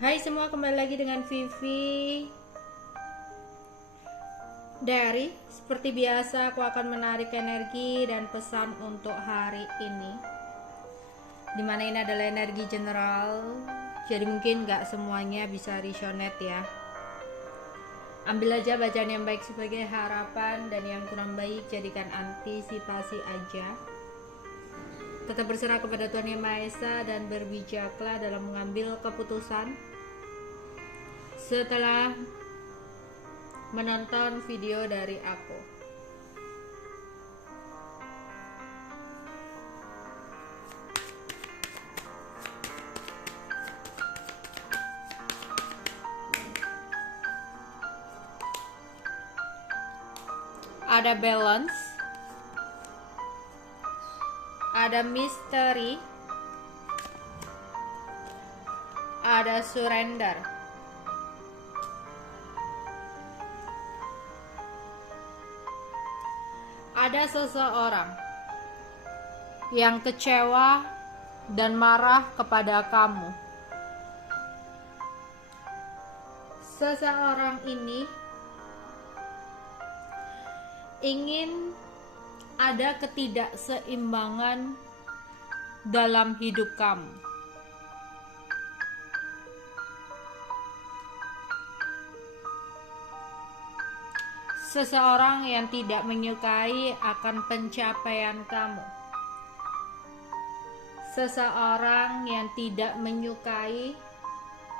Hai semua, kembali lagi dengan Vivi Diary. Seperti biasa, aku akan menarik energi dan pesan untuk hari ini, dimana ini adalah energi general, jadi mungkin gak semuanya bisa resonate ya. Ambil aja bacaan yang baik sebagai harapan, dan yang kurang baik jadikan antisipasi aja. Tetap berserah kepada Tuhan Yang Maha Esa dan berbijaklah dalam mengambil keputusan setelah menonton video dari aku. Ada balance, ada misteri, ada surrender. Ada seseorang yang kecewa dan marah kepada kamu. Seseorang ini ingin ada ketidakseimbangan dalam hidup kamu. Seseorang yang tidak menyukai akan pencapaian kamu. Seseorang yang tidak menyukai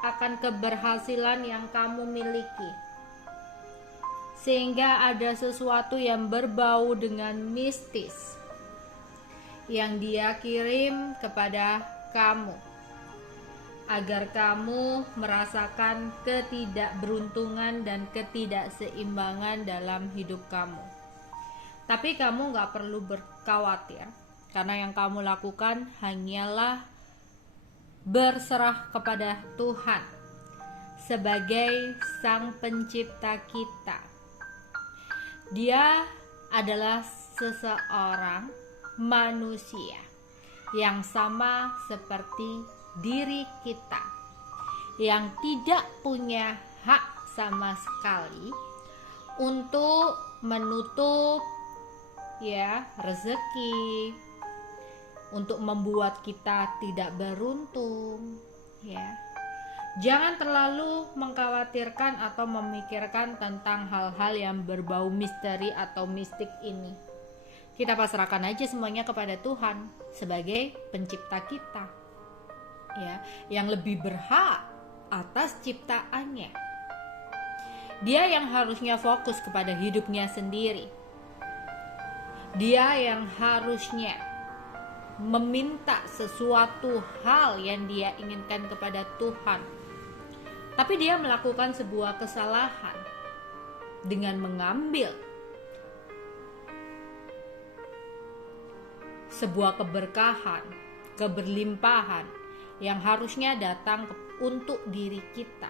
akan keberhasilan yang kamu miliki. Sehingga ada sesuatu yang berbau dengan mistis yang dia kirim kepada kamu, agar kamu merasakan ketidakberuntungan dan ketidakseimbangan dalam hidup kamu. Tapi kamu gak perlu berkhawatir, karena yang kamu lakukan hanyalah berserah kepada Tuhan sebagai Sang Pencipta kita. Dia adalah seseorang manusia yang sama seperti diri kita, yang tidak punya hak sama sekali untuk menutup ya rezeki, untuk membuat kita tidak beruntung ya. Jangan terlalu mengkhawatirkan atau memikirkan tentang hal-hal yang berbau misteri atau mistik ini. Kita pasrahkan aja semuanya kepada Tuhan sebagai pencipta kita, ya, yang lebih berhak atas ciptaannya. Dia yang harusnya fokus kepada hidupnya sendiri. Dia yang harusnya meminta sesuatu hal yang dia inginkan kepada Tuhan. Tapi dia melakukan sebuah kesalahan dengan mengambil sebuah keberkahan, keberlimpahan yang harusnya datang untuk diri kita.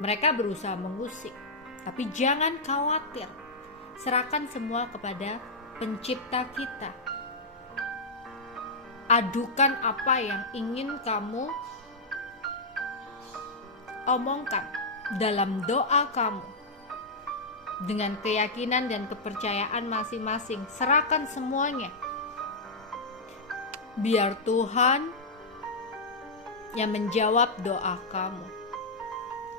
Mereka berusaha mengusik, tapi jangan khawatir. Serahkan semua kepada Pencipta kita. Adukan apa yang ingin kamu omongkan dalam doa kamu dengan keyakinan dan kepercayaan masing-masing. Serahkan semuanya, biar Tuhan yang menjawab doa kamu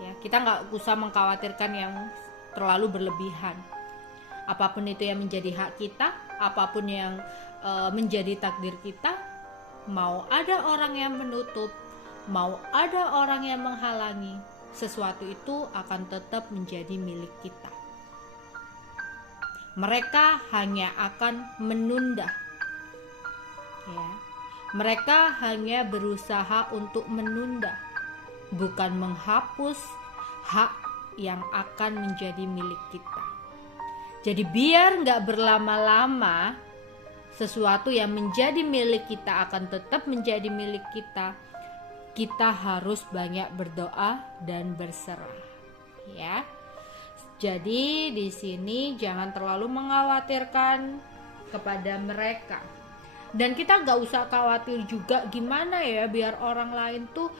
ya. Kita gak usah mengkhawatirkan yang terlalu berlebihan. Apapun itu yang menjadi hak kita, apapun yang menjadi takdir kita, mau ada orang yang menutup, mau ada orang yang menghalangi, sesuatu itu akan tetap menjadi milik kita. Mereka hanya akan menunda ya. Mereka hanya berusaha untuk menunda, bukan menghapus hak yang akan menjadi milik kita. Jadi biar gak berlama-lama, sesuatu yang menjadi milik kita akan tetap menjadi milik kita. Kita harus banyak berdoa dan berserah ya. Jadi di sini jangan terlalu mengkhawatirkan kepada mereka. Dan kita gak usah khawatir juga gimana ya biar orang lain tuh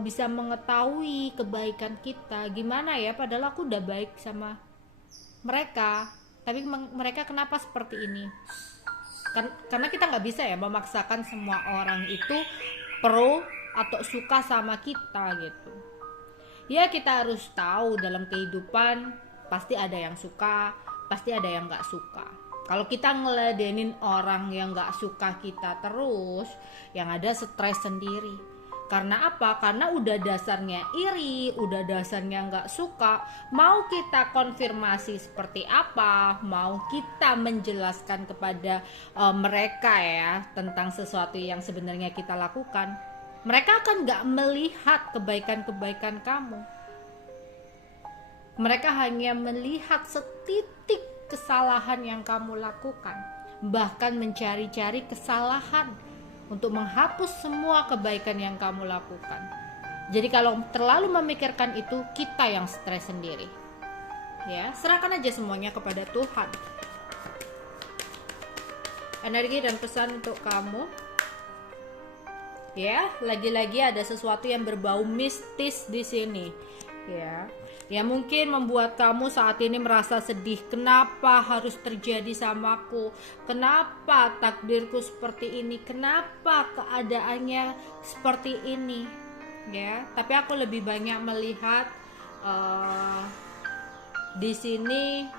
bisa mengetahui kebaikan kita. Gimana ya, padahal aku udah baik sama mereka, tapi mereka kenapa seperti ini? Karena kita nggak bisa ya memaksakan semua orang itu pro atau suka sama kita gitu. Ya kita harus tahu dalam kehidupan pasti ada yang suka, pasti ada yang nggak suka. Kalau kita ngeladenin orang yang nggak suka kita terus, yang ada stres sendiri. Karena apa? Karena udah dasarnya iri, udah dasarnya nggak suka. Mau kita konfirmasi seperti apa, mau kita menjelaskan kepada mereka ya tentang sesuatu yang sebenarnya kita lakukan, mereka akan nggak melihat kebaikan-kebaikan kamu. Mereka hanya melihat setitik kesalahan yang kamu lakukan, bahkan mencari-cari kesalahan untuk menghapus semua kebaikan yang kamu lakukan. Jadi kalau terlalu memikirkan itu, kita yang stres sendiri. Ya, serahkan aja semuanya kepada Tuhan. Energi dan pesan untuk kamu. Ya, lagi-lagi ada sesuatu yang berbau mistis di sini. Ya mungkin membuat kamu saat ini merasa sedih. Kenapa harus terjadi samaku? Kenapa takdirku seperti ini? Kenapa keadaannya seperti ini? Ya, tapi aku lebih banyak melihat di sini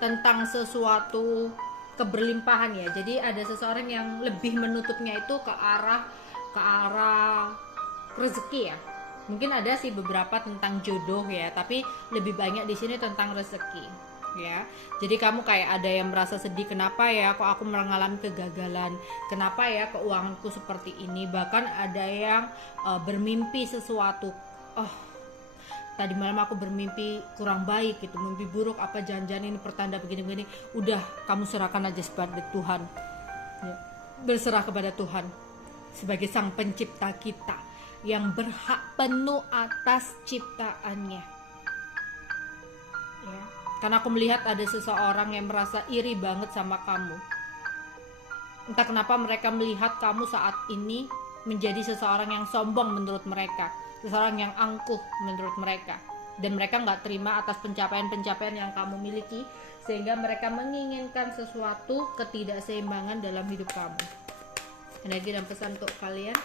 tentang sesuatu keberlimpahan ya. Jadi ada seseorang yang lebih menutupnya itu ke arah rezeki ya. Mungkin ada sih beberapa tentang jodoh ya, tapi lebih banyak di sini tentang rezeki ya. Jadi kamu kayak ada yang merasa sedih, kenapa ya kok aku mengalami kegagalan, kenapa ya keuanganku seperti ini. Bahkan ada yang bermimpi sesuatu, tadi malam aku bermimpi kurang baik gitu, mimpi buruk, apa jangan-jangan ini pertanda begini-begini. Udah, kamu serahkan aja kepada Tuhan ya. Berserah kepada Tuhan sebagai sang pencipta kita yang berhak penuh atas ciptaannya ya. Karena aku melihat ada seseorang yang merasa iri banget sama kamu. Entah kenapa mereka melihat kamu saat ini menjadi seseorang yang sombong menurut mereka, seseorang yang angkuh menurut mereka, dan mereka nggak terima atas pencapaian-pencapaian yang kamu miliki, sehingga mereka menginginkan sesuatu ketidakseimbangan dalam hidup kamu. Energi dan pesan untuk kalian.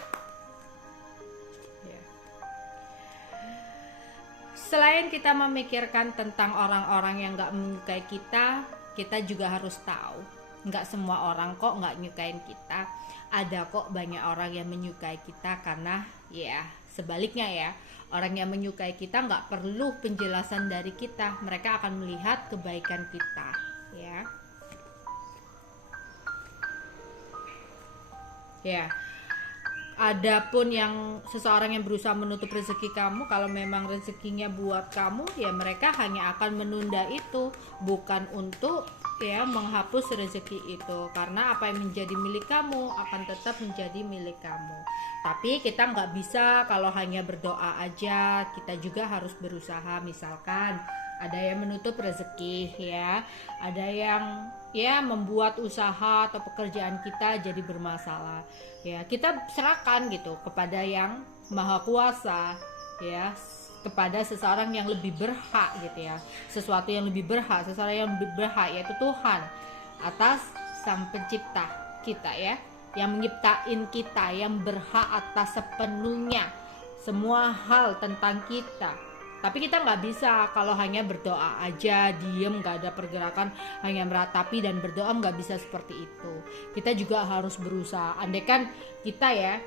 Selain kita memikirkan tentang orang-orang yang gak menyukai kita, kita juga harus tahu gak semua orang kok gak nyukain kita. Ada kok banyak orang yang menyukai kita, karena ya sebaliknya ya, orang yang menyukai kita gak perlu penjelasan dari kita. Mereka akan melihat kebaikan kita ya. Adapun yang seseorang yang berusaha menutup rezeki kamu, kalau memang rezekinya buat kamu, ya mereka hanya akan menunda itu, bukan untuk ya menghapus rezeki itu. Karena apa yang menjadi milik kamu akan tetap menjadi milik kamu. Tapi kita nggak bisa kalau hanya berdoa aja, kita juga harus berusaha. Misalkan ada yang menutup rezeki ya, ada yang ya membuat usaha atau pekerjaan kita jadi bermasalah ya, kita serahkan gitu kepada yang maha kuasa ya, kepada seseorang yang lebih berhak gitu ya, sesuatu yang lebih berhak, seseorang yang lebih berhak yaitu Tuhan atas sang pencipta kita ya, yang menciptain kita, yang berhak atas sepenuhnya semua hal tentang kita. Tapi kita nggak bisa kalau hanya berdoa aja, diem, nggak ada pergerakan, hanya meratapi dan berdoa, nggak bisa seperti itu. Kita juga harus berusaha. Andaikan kita ya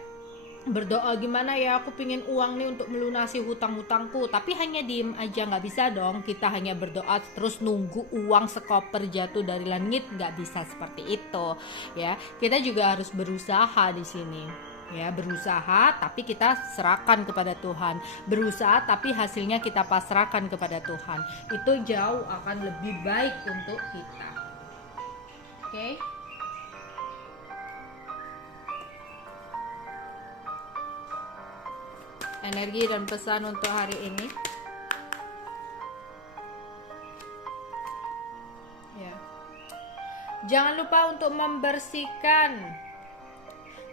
berdoa, gimana ya aku pingin uang nih untuk melunasi hutang-hutangku, tapi hanya diem aja, nggak bisa dong. Kita hanya berdoa terus nunggu uang sekoper jatuh dari langit, nggak bisa seperti itu ya. Kita juga harus berusaha di sini. Ya, berusaha tapi kita serahkan kepada Tuhan, berusaha tapi hasilnya kita pasrahkan kepada Tuhan. Itu jauh akan lebih baik untuk kita. Oke? Energi dan pesan untuk hari ini. Ya. Jangan lupa untuk membersihkan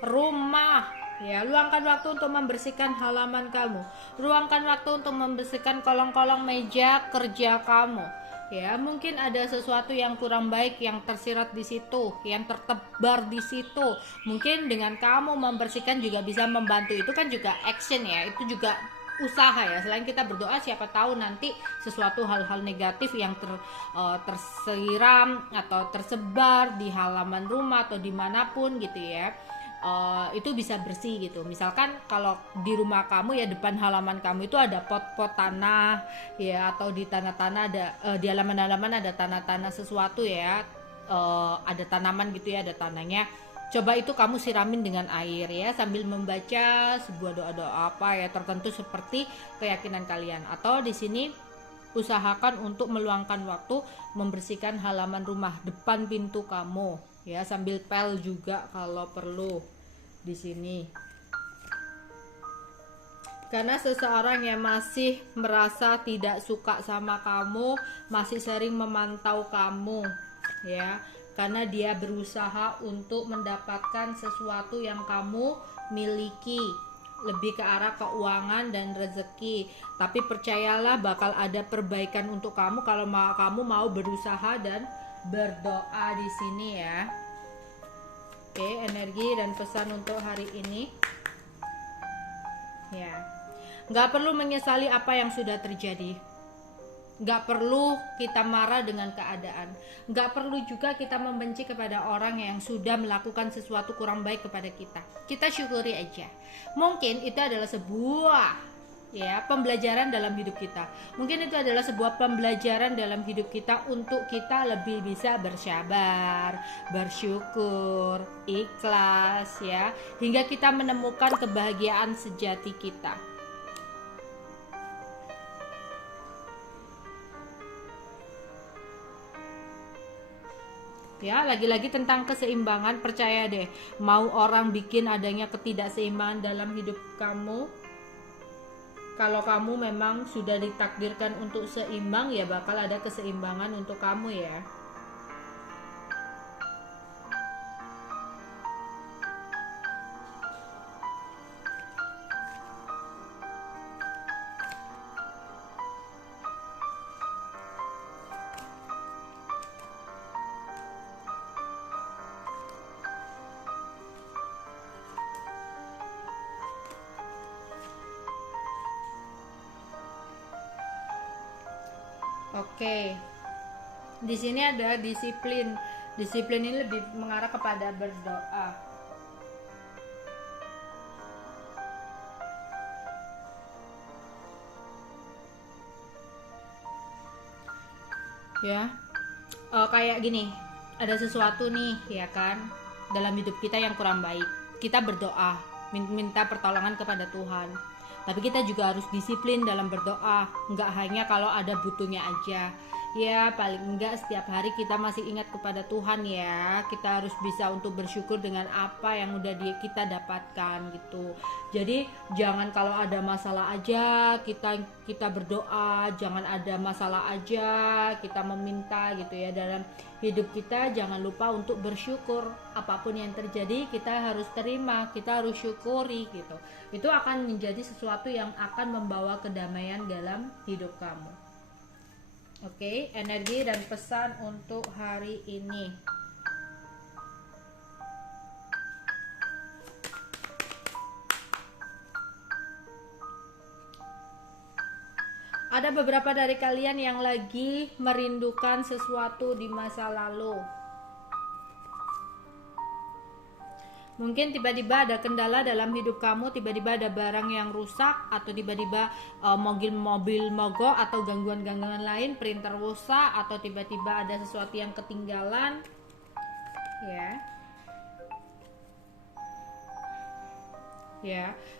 rumah Ya, luangkan waktu untuk membersihkan halaman kamu. Luangkan waktu untuk membersihkan kolong-kolong meja kerja kamu. Ya, mungkin ada sesuatu yang kurang baik yang tersirat di situ, yang tertebar di situ. Mungkin dengan kamu membersihkan juga bisa membantu. Itu kan juga action ya. Itu juga usaha ya. Selain kita berdoa, siapa tahu nanti sesuatu hal-hal negatif yang tersiram atau tersebar di halaman rumah atau dimanapun gitu ya, itu bisa bersih gitu. Misalkan kalau di rumah kamu ya, depan halaman kamu itu ada pot-pot tanah ya, atau di tanah-tanah ada di halaman-halaman ada tanah-tanah sesuatu ya, ada tanaman gitu ya, ada tanahnya. Coba itu kamu siramin dengan air ya, sambil membaca sebuah doa-doa apa ya tertentu seperti keyakinan kalian. Atau di sini usahakan untuk meluangkan waktu membersihkan halaman rumah, depan pintu kamu ya, sambil pel juga kalau perlu di sini. Karena seseorang yang masih merasa tidak suka sama kamu, masih sering memantau kamu ya, karena dia berusaha untuk mendapatkan sesuatu yang kamu miliki, lebih ke arah keuangan dan rezeki. Tapi percayalah bakal ada perbaikan untuk kamu kalau kamu mau berusaha dan berdoa di sini ya. Oke, energi dan pesan untuk hari ini ya, nggak perlu menyesali apa yang sudah terjadi. Gak perlu kita marah dengan keadaan. Gak perlu juga kita membenci kepada orang yang sudah melakukan sesuatu kurang baik kepada kita. Kita syukuri aja. Mungkin itu adalah sebuah ya pembelajaran dalam hidup kita. Mungkin itu adalah sebuah pembelajaran dalam hidup kita untuk kita lebih bisa bersabar, bersyukur, ikhlas ya, hingga kita menemukan kebahagiaan sejati kita. Ya, lagi-lagi tentang keseimbangan. Percaya deh, mau orang bikin adanya ketidakseimbangan dalam hidup kamu, kalau kamu memang sudah ditakdirkan untuk seimbang, ya bakal ada keseimbangan untuk kamu ya. Oke. Di sini ada disiplin. Disiplin ini lebih mengarah kepada berdoa. Ya. Kayak gini, ada sesuatu nih ya kan dalam hidup kita yang kurang baik. Kita berdoa, minta pertolongan kepada Tuhan. Tapi kita juga harus disiplin dalam berdoa, nggak hanya kalau ada butuhnya aja. Ya paling enggak setiap hari kita masih ingat kepada Tuhan ya. Kita harus bisa untuk bersyukur dengan apa yang udah kita dapatkan gitu. Jadi jangan kalau ada masalah aja kita berdoa, jangan ada masalah aja kita meminta gitu ya. Dalam hidup kita jangan lupa untuk bersyukur. Apapun yang terjadi kita harus terima, kita harus syukuri gitu. Itu akan menjadi sesuatu yang akan membawa kedamaian dalam hidup kamu. Oke, energi dan pesan untuk hari ini. Ada beberapa dari kalian yang lagi merindukan sesuatu di masa lalu. Mungkin tiba-tiba ada kendala dalam hidup kamu, tiba-tiba ada barang yang rusak, atau tiba-tiba mobil mogok, atau gangguan-gangguan lain, printer rusak, atau tiba-tiba ada sesuatu yang ketinggalan ya.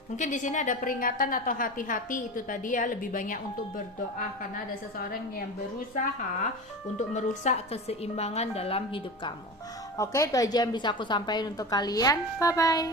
Mungkin di sini ada peringatan atau hati-hati itu tadi ya, lebih banyak untuk berdoa karena ada seseorang yang berusaha untuk merusak keseimbangan dalam hidup kamu. Oke, itu aja yang bisa aku sampaikan untuk kalian. Bye bye.